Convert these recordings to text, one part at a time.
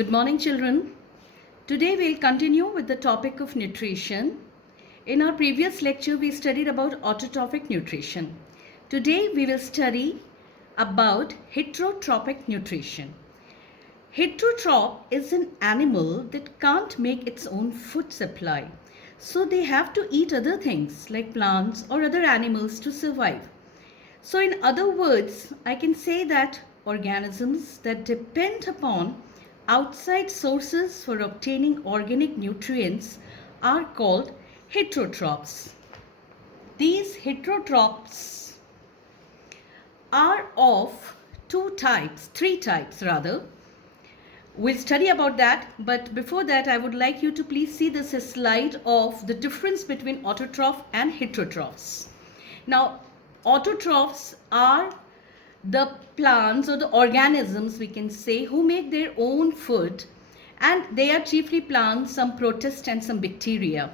Good morning, children. Today we'll continue with the topic of nutrition. In our previous lecture, we studied about autotrophic nutrition. Today we will study about heterotrophic nutrition. Heterotroph is an animal that can't make its own food supply. So they have to eat other things like plants or other animals to survive. So in other words, I can say that organisms that depend upon outside sources for obtaining organic nutrients are called heterotrophs. These heterotrophs are of three types rather. We'll study about that, but before that I would like you to please see this slide of the difference between autotroph and heterotrophs. Now, autotrophs are the plants or the organisms, we can say, who make their own food, and they are chiefly plants, some protists and some bacteria.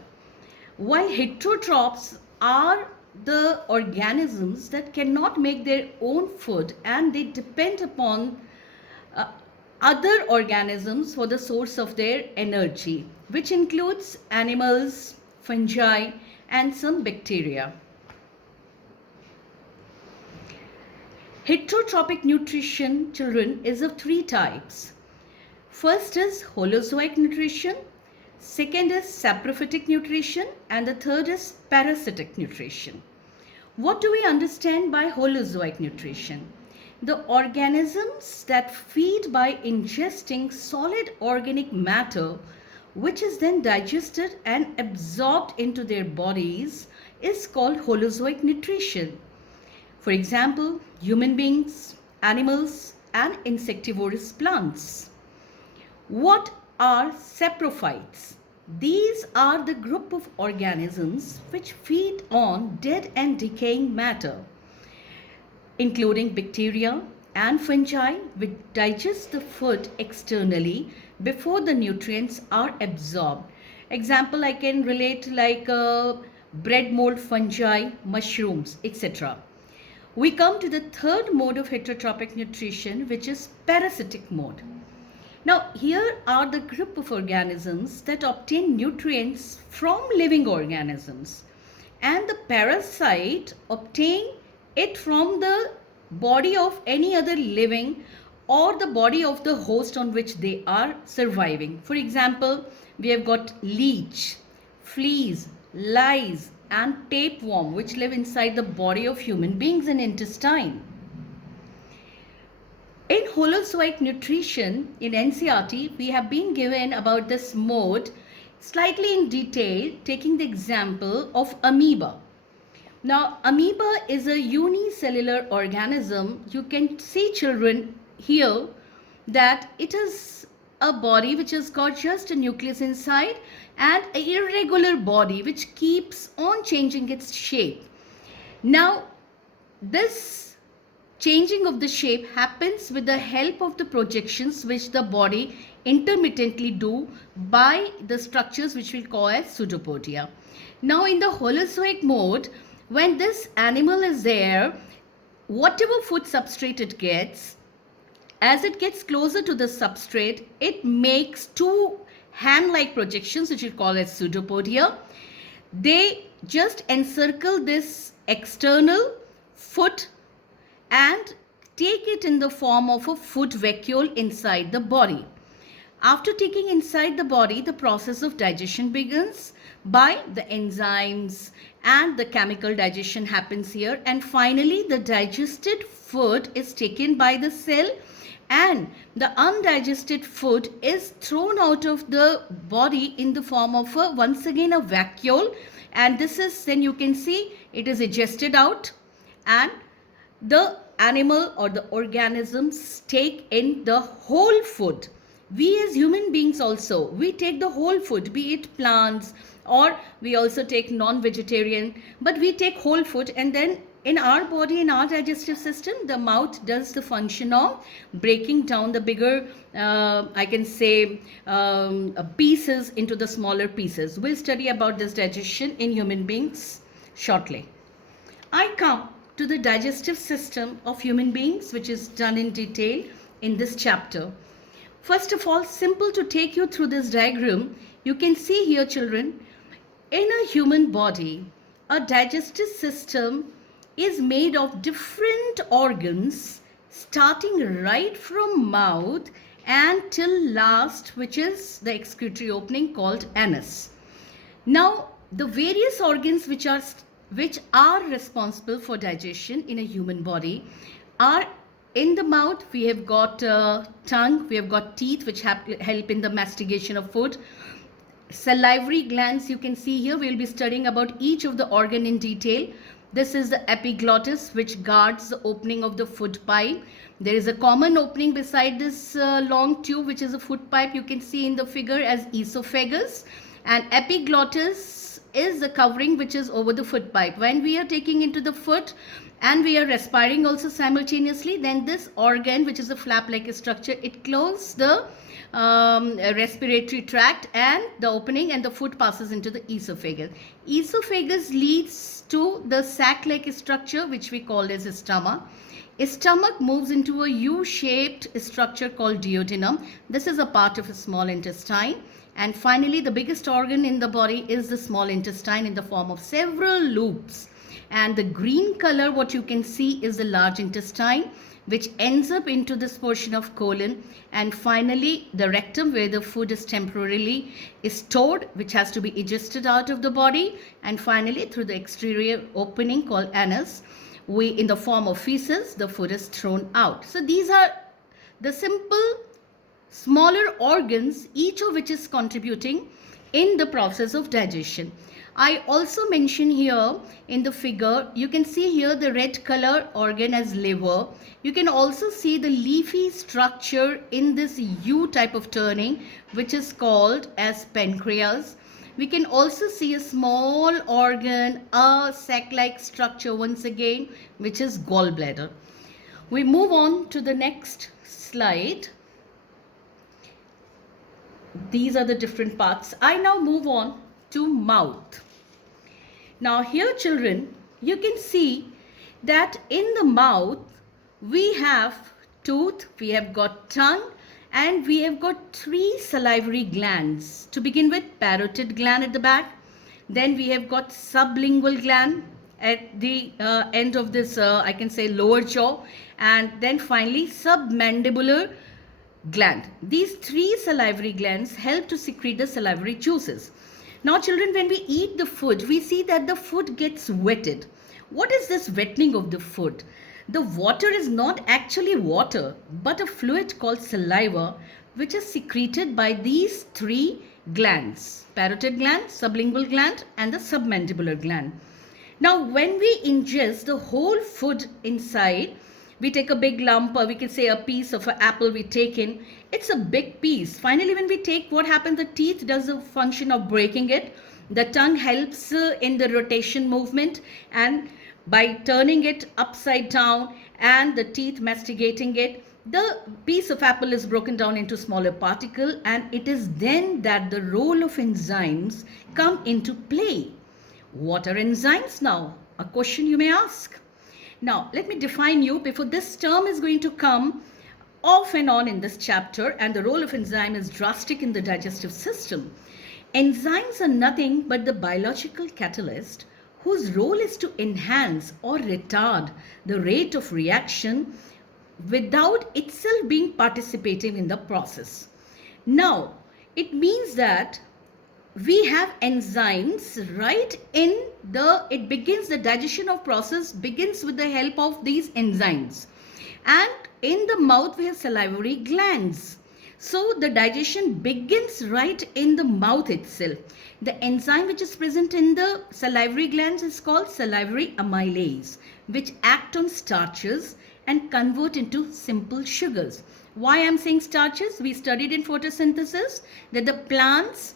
While heterotrophs are the organisms that cannot make their own food and they depend upon other organisms for the source of their energy, which includes animals, fungi, and some bacteria. Heterotrophic nutrition, children, is of three types. First is holozoic nutrition, second is saprophytic nutrition, and the third is parasitic nutrition. What do we understand by holozoic nutrition? The organisms that feed by ingesting solid organic matter, which is then digested and absorbed into their bodies, is called holozoic nutrition. For example, human beings, animals, and insectivorous plants. What are saprophytes? These are the group of organisms which feed on dead and decaying matter, including bacteria and fungi, which digest the food externally before the nutrients are absorbed. Example I can relate like bread mold fungi, mushrooms, etc. We come to the third mode of heterotrophic nutrition, which is parasitic mode. Now, here are the group of organisms that obtain nutrients from living organisms, and the parasite obtain it from the body of any other living or the body of the host on which they are surviving. For example, we have got leech, fleas, lice, and tapeworm, which live inside the body of human beings in intestine. In holozoic nutrition in NCERT, we have been given about this mode slightly in detail, taking the example of amoeba. Now, amoeba is a unicellular organism. You can see, children, here that it is a body which has got just a nucleus inside and an irregular body which keeps on changing its shape. Now, this changing of the shape happens with the help of the projections which the body intermittently do by the structures which we call as pseudopodia. Now, in the holozoic mode, when this animal is there, whatever food substrate it gets, as it gets closer to the substrate, it makes two hand-like projections which we call as pseudopodia. They just encircle this external foot and take it in the form of a food vacuole inside the body. After taking inside the body, the process of digestion begins by the enzymes and the chemical digestion happens here, and finally the digested food is taken by the cell and the undigested food is thrown out of the body in the form of once again a vacuole, and this is, then you can see, it is digested out and the animal or the organisms take in the whole food. We as human beings also, we take the whole food, be it plants or we also take non-vegetarian, but we take whole food, and then in our body, in our digestive system, the mouth does the function of breaking down the bigger, I can say, pieces into the smaller pieces. We'll study about this digestion in human beings shortly. I come to the digestive system of human beings, which is done in detail in this chapter. First of all, simple to take you through this diagram. You can see here, children, in a human body, a digestive system is made of different organs, starting right from mouth and till last, which is the excretory opening called anus. Now, the various organs which are responsible for digestion in a human body are in the mouth. We have got tongue, we have got teeth which help in the mastication of food. Salivary glands, you can see here. We will be studying about each of the organ in detail. This is the epiglottis, which guards the opening of the food pipe. There is a common opening beside this long tube, which is a food pipe. You can see in the figure as esophagus. And epiglottis is the covering which is over the food pipe. When we are taking into the foot and we are respiring also simultaneously, then this organ, which is a flap-like structure, it closes the respiratory tract and the opening, and the food passes into the esophagus. Esophagus leads to the sac-like structure which we call as a stomach. Stomach moves into a U-shaped structure called duodenum. This is a part of a small intestine. And finally, the biggest organ in the body is the small intestine in the form of several loops. And the green color, what you can see, is the large intestine, which ends up into this portion of colon. And finally, the rectum, where the food is temporarily stored, which has to be digested out of the body. And finally, through the exterior opening called anus, in the form of feces, the food is thrown out. So these are the simple smaller organs, each of which is contributing in the process of digestion. I also mention here in the figure, you can see here the red color organ as liver. You can also see the leafy structure in this U type of turning, which is called as pancreas. We can also see a small organ, a sac-like structure once again, which is gallbladder. We move on to the next slide. These are the different parts. I now move on to mouth. Now here, children, you can see that in the mouth we have tooth, we have got tongue, and we have got 3 salivary glands. To begin with, parotid gland at the back. Then we have got sublingual gland at the end of this, I can say, lower jaw. And then finally, submandibular gland. These 3 salivary glands help to secrete the salivary juices. Now, children, when we eat the food, we see that the food gets wetted. What is this wetting of the food? The water is not actually water, but a fluid called saliva, which is secreted by these 3 glands: parotid gland, sublingual gland, and the submandibular gland. Now, when we ingest the whole food inside, we take a big lump, or we can say a piece of an apple we take in. It's a big piece. Finally, when we take, what happens? The teeth does the function of breaking it. The tongue helps in the rotation movement, and by turning it upside down and the teeth masticating it, the piece of apple is broken down into smaller particles, and it is then that the role of enzymes come into play. What are enzymes now? A question you may ask. Now, let me define you before this term is going to come off and on in this chapter, and the role of enzyme is drastic in the digestive system. Enzymes are nothing but the biological catalyst whose role is to enhance or retard the rate of reaction without itself being participating in the process. Now, it means that we have enzymes right in the digestion of process begins with the help of these enzymes. And in the mouth we have salivary glands. So the digestion begins right in the mouth itself. The enzyme which is present in the salivary glands is called salivary amylase, which act on starches and convert into simple sugars. Why I'm saying starches? We studied in photosynthesis that the plants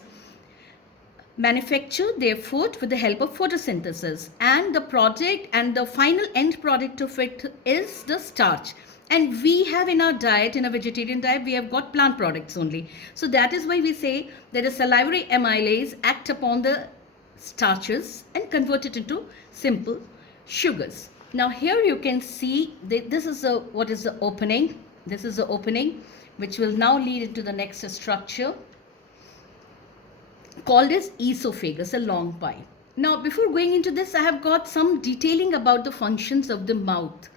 manufacture their food with the help of photosynthesis, and the product and the final end product of it is the starch. And we have in our diet, in a vegetarian diet, we have got plant products only. So that is why we say that the salivary amylase act upon the starches and convert it into simple sugars. Now here you can see that this is what is the opening. This is the opening which will now lead into the next structure called as esophagus, a long pipe. Now, before going into this, I have got some detailing about the functions of the mouth.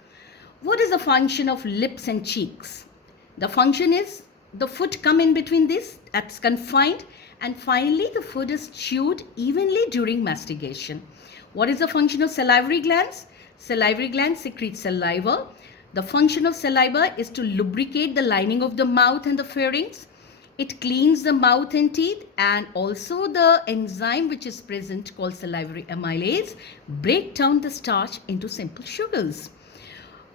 What is the function of lips and cheeks? The function is the food come in between this, that's confined, and finally the food is chewed evenly during mastication. What is the function of salivary glands? Salivary glands secrete saliva. The function of saliva is to lubricate the lining of the mouth and the pharynx. It cleans the mouth and teeth, and also the enzyme which is present called salivary amylase break down the starch into simple sugars.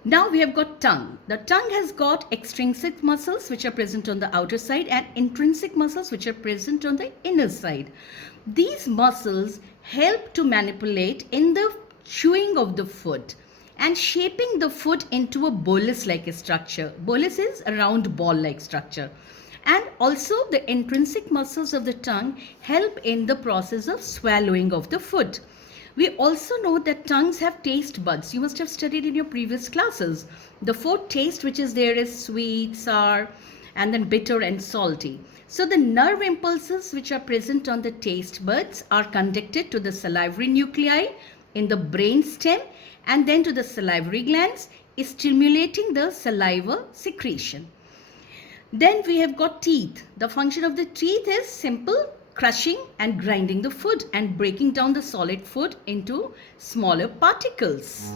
Now we have got tongue. The tongue has got extrinsic muscles which are present on the outer side and intrinsic muscles which are present on the inner side. These muscles help to manipulate in the chewing of the food and shaping the food into a bolus-like structure. Bolus is a round ball-like structure. And also the intrinsic muscles of the tongue help in the process of swallowing of the food. We also know that tongues have taste buds. You must have studied in your previous classes. The four taste which is there is sweet, sour, and then bitter and salty. So the nerve impulses which are present on the taste buds are conducted to the salivary nuclei in the brain stem and then to the salivary glands, stimulating the saliva secretion. Then we have got teeth. The function of the teeth is simple, crushing and grinding the food and breaking down the solid food into smaller particles.